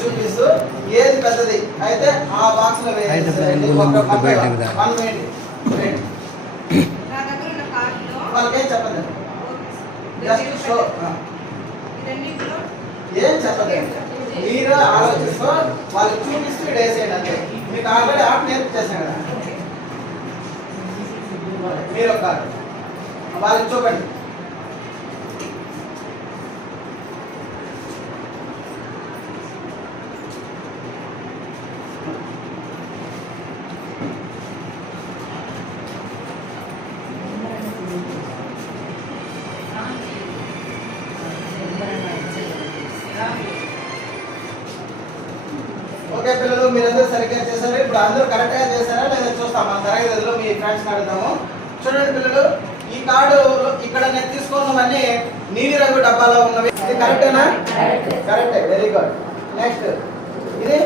చూపిస్తూ ఏది పెద్దది అయితే ఆ బాక్స్ లో వేయండి. వాళ్ళకేం చెప్పండి, జస్ట్ షో, ఏం చెప్పండి. మీరు ఆలోచిస్తూ వాళ్ళకి చూపిస్తూ వేసేయండి అంతే. మీకు ఆల్రెడీ ఆర్ట్ నేర్పించేసాను కదా, మీరు ఒక వాళ్ళకి చూపండి. ఓకే పిల్లలు, మీరందరూ సరిగ్గా చేశారు. ఇప్పుడు అందరూ కరెక్ట్ గా చేశారా లేదా చూస్తాం. మన తరగతి గదిలో మీ ఫ్రెండ్స్ అడుగుతాము. చూడండి పిల్లలు, ఈ కార్డు ఇక్కడ నేను తీసుకున్నవన్నీ నీలి రంగు డబ్బాలో ఉన్నవి. ఇది కరెక్టేనా? కరెక్టే, వెరీ గుడ్. నెక్స్ట్ ఇది